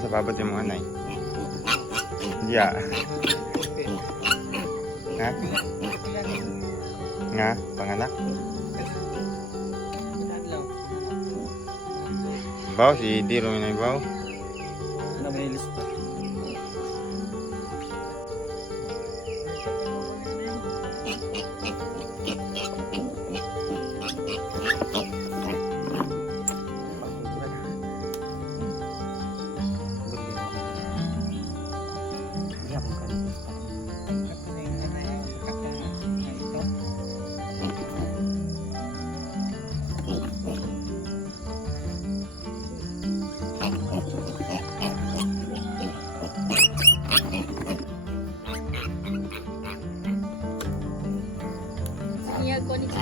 Sa babad yung mga nay. Yeah. Nga? Nga? Panganak? Baw, si Diro na baw. Ano may lista?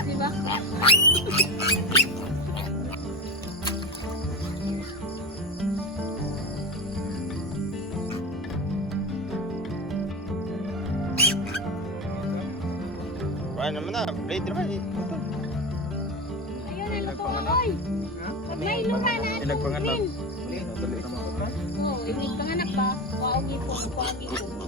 Diba? Kuhaan naman na, blade naman eh. Ayun, ano po, oy. Pag may luha na ito, Pinagpanganak. Min. Balik naman ko. Oo, pinagpanganak ba? Waugi po, waugi po.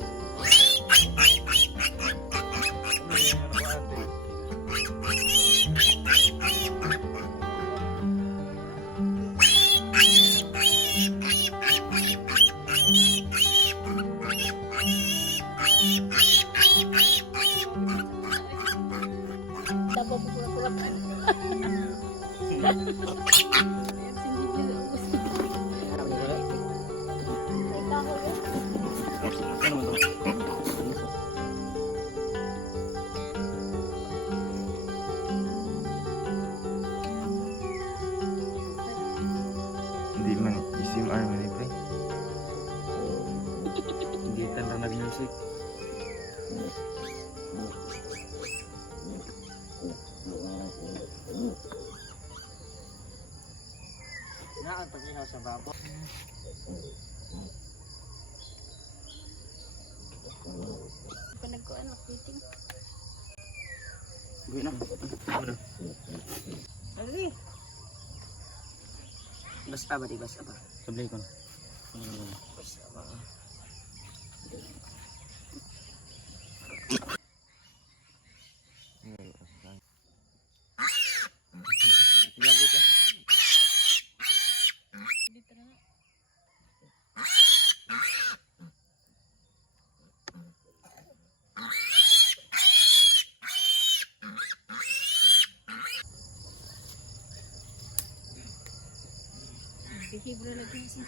Hindi man, isim arm na ito eh. Hindi ka na nag-music. Naan pag-ihaw sa babo. Panagkuan, makriting. Gawin na. Dali. Basta ba di basta ba? Sablay ko na. Basta ba? Behibra lagi sih.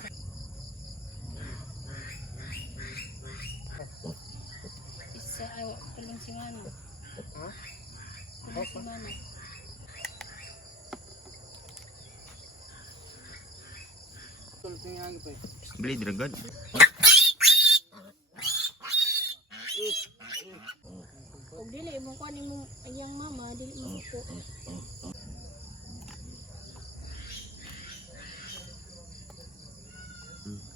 Isa ay tulong si Mano. Ha? Tulong si Mano. Tulog niya ang ipay. Blade ragad. Kung dili mo kuan imong ayang mama, dili mo ko. Hmm.